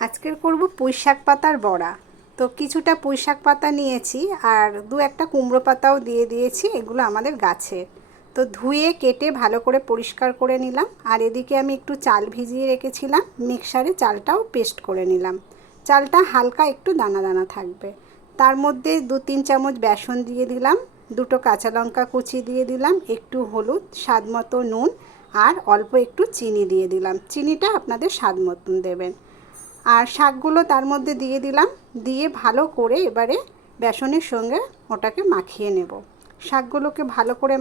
আজকের করব পুঁইশাক পাতার বড়া। তো কিছুটা পুঁইশাক পাতা নিয়েছি আর দু একটা কুমড়ো পাতাও দিয়ে দিয়েছি, এগুলো আমাদের গাছের। তো ধুয়ে কেটে ভালো করে পরিষ্কার করে নিলাম। আর এদিকে আমি একটু চাল ভিজিয়ে রেখেছিলাম, মিক্সারে চালটাও পেস্ট করে নিলাম। চালটা হালকা একটু দানা দানা থাকবে। তার মধ্যে 2-3 চামচ বেসন দিয়ে দিলাম, দুটো কাঁচা লঙ্কা কুচি দিয়ে দিলাম, একটু হলুদ, স্বাদ মতো নুন আর অল্প একটু চিনি দিয়ে দিলাম। চিনিটা আপনাদের স্বাদ মতন দেবেন। আর শাকগুলো তার মধ্যে দিয়ে দিলাম, দিয়ে ভালো করে এবারে বেসনের সঙ্গে ওটাকে মাখিয়ে নেব। শাকগুলোকে ভালো করে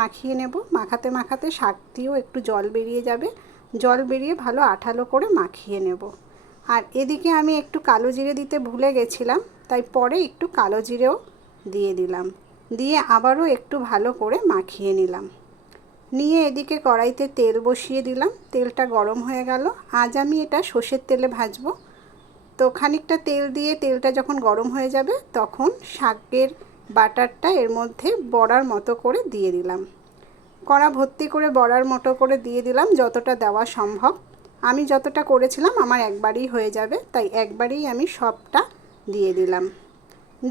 মাখিয়ে নেব। মাখাতে মাখাতে শাকটিও একটু জল বেরিয়ে যাবে, জল বেরিয়ে ভালো আঠালো করে মাখিয়ে নেব। আর এদিকে আমি একটু কালো জিরে দিতে ভুলে গেছিলাম, তাই পরে একটু কালো জিরেও দিয়ে দিলাম, দিয়ে আবারও একটু ভালো করে মাখিয়ে নিলাম। নিয়ে এদিকে কড়াইতে তেল বসিয়ে দিলাম, তেলটা গরম হয়ে গেল। আজ আমি এটা সর্ষের তেলে ভাজবো। তো খানিকটা তেল দিয়ে তেলটা যখন গরম হয়ে যাবে তখন শাকের বাটারটা এর মধ্যে বড়ার মতো করে দিয়ে দিলাম। কড়া ভর্তি করে বড়ার মতো করে দিয়ে দিলাম, যতটা দেওয়া সম্ভব। আমি যতটা করেছিলাম আমার একবারই হয়ে যাবে, তাই একবারেই আমি সবটা দিয়ে দিলাম।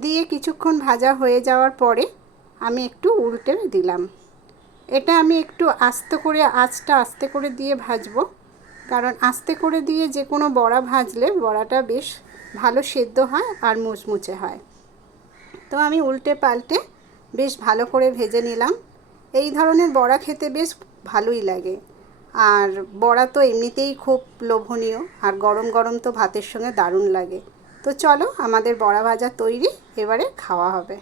দিয়ে কিছুক্ষণ ভাজা হয়ে যাওয়ার পরে আমি একটু উল্টে দিলাম। এটা আমি একটু আঁচটা আস্তে করে দিয়ে ভাজবো, কারণ আস্তে করে দিয়ে যে কোনো বড়া ভাজলে বড়াটা বেশ ভালো সেদ্ধ হয় আর মুচমুচে হয়। তো আমি উল্টে পাল্টে বেশ ভালো করে ভেজে নিলাম। এই ধরনের বড়া খেতে বেশ ভালোই লাগে। আর বড়া তো এমনিতেই খুব লোভনীয়, আর গরম গরম তো ভাতের সঙ্গে দারুণ লাগে। তো চলো, আমাদের বড়া ভাজা তৈরি, এবারে খাওয়া হবে।